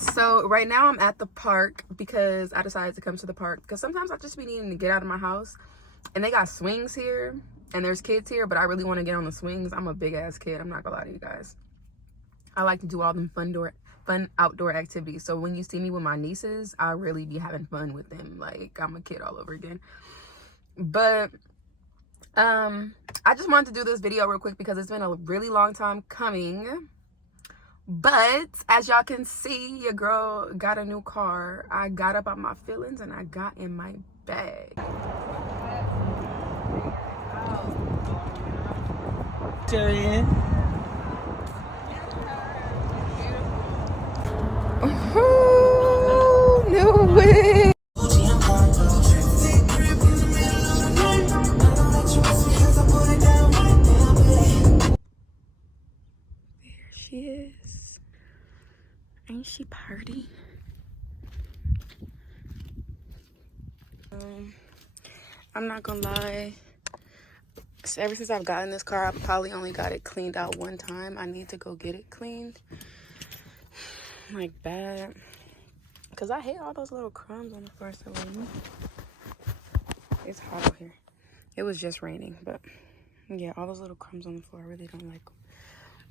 So right now I'm at the park because I decided to come to the park because sometimes I just be needing to get out of my house, and they got swings here and there's kids here, but I really want to get on the swings. I'm a big ass kid, I'm not gonna lie to you guys. I like to do all them fun outdoor activities. So when you see me with my nieces, I really be having fun with them like I'm a kid all over again. But I just wanted to do this video real quick because it's been a really long time coming. But as y'all can see, your girl got a new car. I got up on my feelings and I got in my bag. Tyrion. Oh, no way. There she is. Ain't she pretty? I'm not gonna lie. So ever since I've gotten this car, I probably only got it cleaned out one time. I need to go get it cleaned. Like bad. Because I hate all those little crumbs on the first one. It's hot out here. It was just raining, but yeah, all those little crumbs on the floor, I really don't like them.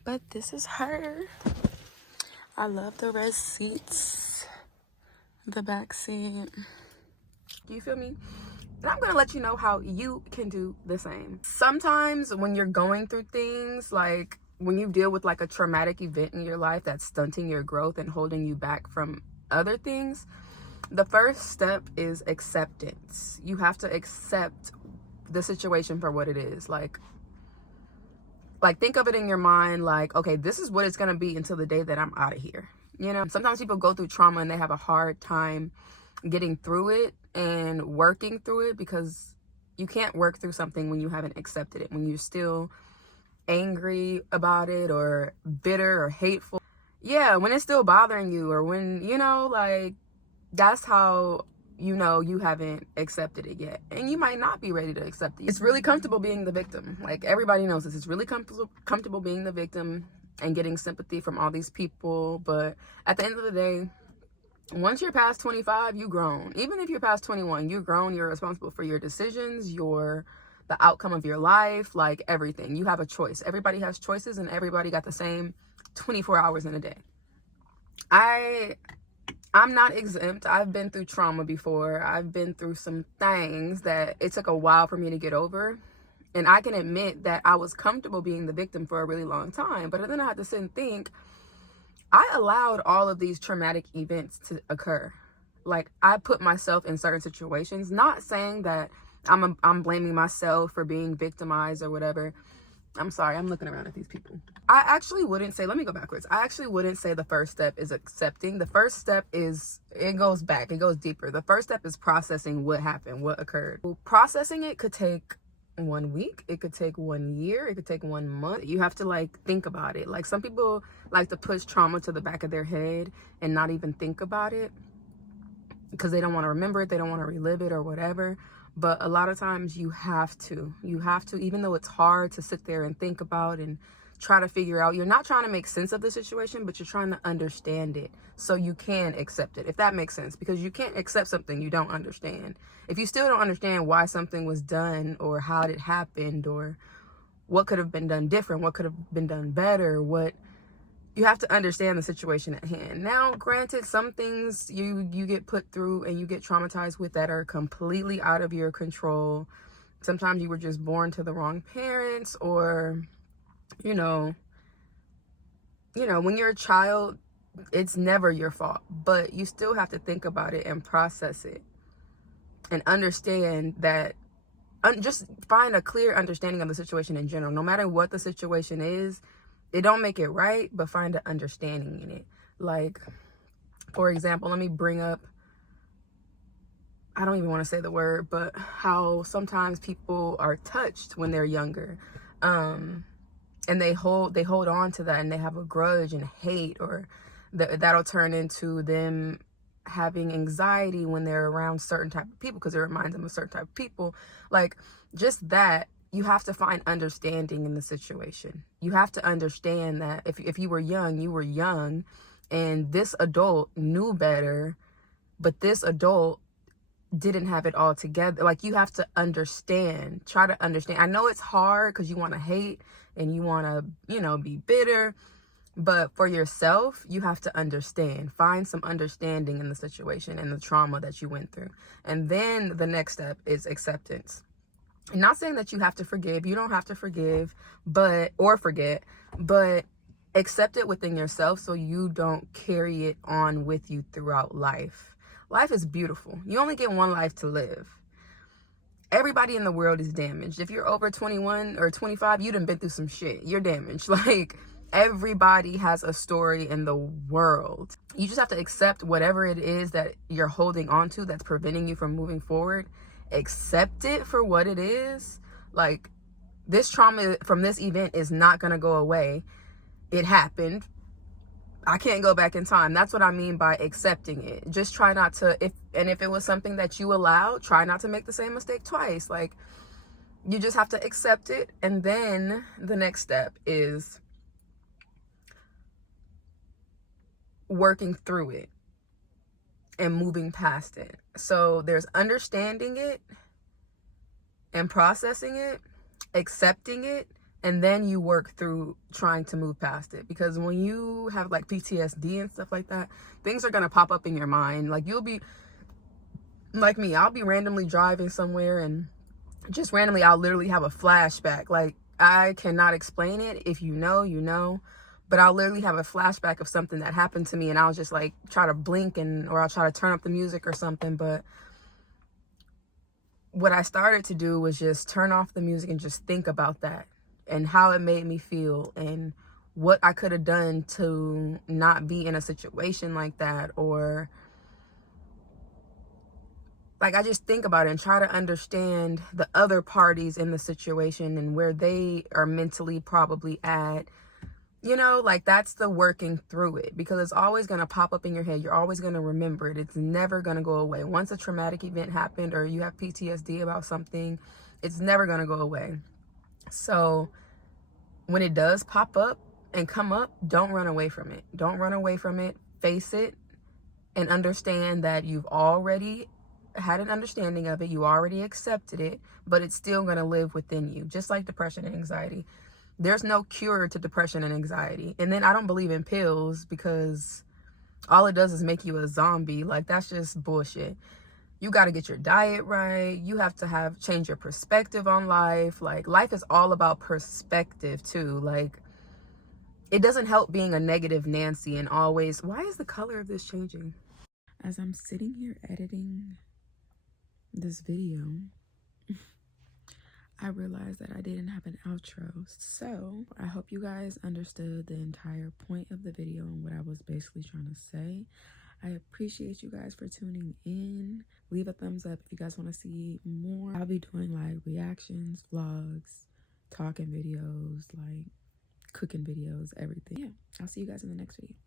But this is her. I love the red seats. The back seat. Do you feel me? And I'm gonna let you know how you can do the same. Sometimes when you're going through things, like when you deal with like a traumatic event in your life that's stunting your growth and holding you back from other things, the first step is acceptance. You have to accept the situation for what it is. Like think of it in your mind like, okay, this is what it's gonna be until the day that I'm out of here. You know, sometimes people go through trauma and they have a hard time getting through it and working through it because you can't work through something when you haven't accepted it, when you're still angry about it or bitter or hateful. Yeah, when it's still bothering you, or when, you know, like that's how you know you haven't accepted it yet. And you might not be ready to accept it. It's really comfortable being the victim. Like everybody knows this. It's really comfortable being the victim and getting sympathy from all these people. But at the end of the day, once you're past 25, you grown. Even if you're past 21, you're grown. You're responsible for your decisions, the outcome of your life, like everything. You have a choice. Everybody has choices, and everybody got the same 24 hours in a day. I'm not exempt. I've been through trauma before. I've been through some things that it took a while for me to get over. And I can admit that I was comfortable being the victim for a really long time. But then I had to sit and think, I allowed all of these traumatic events to occur. Like, I put myself in certain situations, not saying that I'm blaming myself for being victimized or whatever. I'm sorry, I'm looking around at these people. I actually wouldn't say, let me go backwards. I actually wouldn't say the first step is accepting. The first step is, it goes back, it goes deeper. The first step is processing what happened, what occurred. Processing it could take 1 week, it could take 1 year, it could take 1 month. You have to like think about it. Like some people like to push trauma to the back of their head and not even think about it because they don't want to remember it, they don't want to relive it or whatever. But a lot of times you have to, even though it's hard to sit there and think about and try to figure out. You're not trying to make sense of the situation, but you're trying to understand it so you can accept it, if that makes sense. Because you can't accept something you don't understand. If you still don't understand why something was done or how it happened or what could have been done different, what could have been done better, you have to understand the situation at hand. Now, granted, some things you get put through and you get traumatized with that are completely out of your control. Sometimes you were just born to the wrong parents, or you know, when you're a child, it's never your fault, but you still have to think about it and process it and understand that, just find a clear understanding of the situation in general. No matter what the situation is, it don't make it right, but find an understanding in it. Like, for example, let me bring up, I don't even want to say the word, but how sometimes people are touched when they're younger. And they hold on to that, and they have a grudge and hate, or that'll turn into them having anxiety when they're around certain type of people because it reminds them of certain type of people. Like, just that, you have to find understanding in the situation. You have to understand that if you were young, And this adult knew better, but this adult didn't have it all together. Like, you have to understand, try to understand. I know it's hard because you want to hate and you want to, be bitter, but for yourself, you have to understand, find some understanding in the situation and the trauma that you went through. And then the next step is acceptance. And not saying that you have to forgive. You don't have to forgive, or forget, but accept it within yourself so you don't carry it on with you throughout life. Life is beautiful. You only get one life to live. Everybody in the world is damaged. If you're over 21 or 25, you done been through some shit. You're damaged. Like, everybody has a story in the world. You just have to accept whatever it is that you're holding on to that's preventing you from moving forward. Accept it for what it is. Like, this trauma from this event is not going to go away. It happened. I can't go back in time. That's what I mean by accepting it. Just try not to, if it was something that you allowed, try not to make the same mistake twice. Like, you just have to accept it. And then the next step is working through it and moving past it. So there's understanding it and processing it, accepting it, and then you work through trying to move past it. Because when you have like PTSD and stuff like that, things are going to pop up in your mind. Like, you'll be like me, I'll be randomly driving somewhere and just randomly I'll literally have a flashback. Like, I cannot explain it. If you know, you know. But I'll literally have a flashback of something that happened to me, and I'll just like try to blink or I'll try to turn up the music or something. But what I started to do was just turn off the music and just think about that and how it made me feel and what I could have done to not be in a situation like that. Or like, I just think about it and try to understand the other parties in the situation and where they are mentally probably at. Like, that's the working through it, because it's always going to pop up in your head. You're always going to remember it. It's never going to go away. Once a traumatic event happened or you have PTSD about something, it's never going to go away. So when it does pop up and come up, don't run away from it. Don't run away from it. Face it and understand that you've already had an understanding of it. You already accepted it, but it's still going to live within you, just like depression and anxiety. There's no cure to depression and anxiety. And then I don't believe in pills, because all it does is make you a zombie. Like, that's just bullshit. You got to get your diet right. You have to change your perspective on life. Like, life is all about perspective too. Like, it doesn't help being a negative Nancy and always, why is the color of this changing? As I'm sitting here editing this video, I realized that I didn't have an outro. So I hope you guys understood the entire point of the video and what I was basically trying to say. I appreciate you guys for tuning in. Leave a thumbs up if you guys want to see more. I'll be doing like reactions, vlogs, talking videos, like cooking videos, everything. Yeah, I'll see you guys in the next video.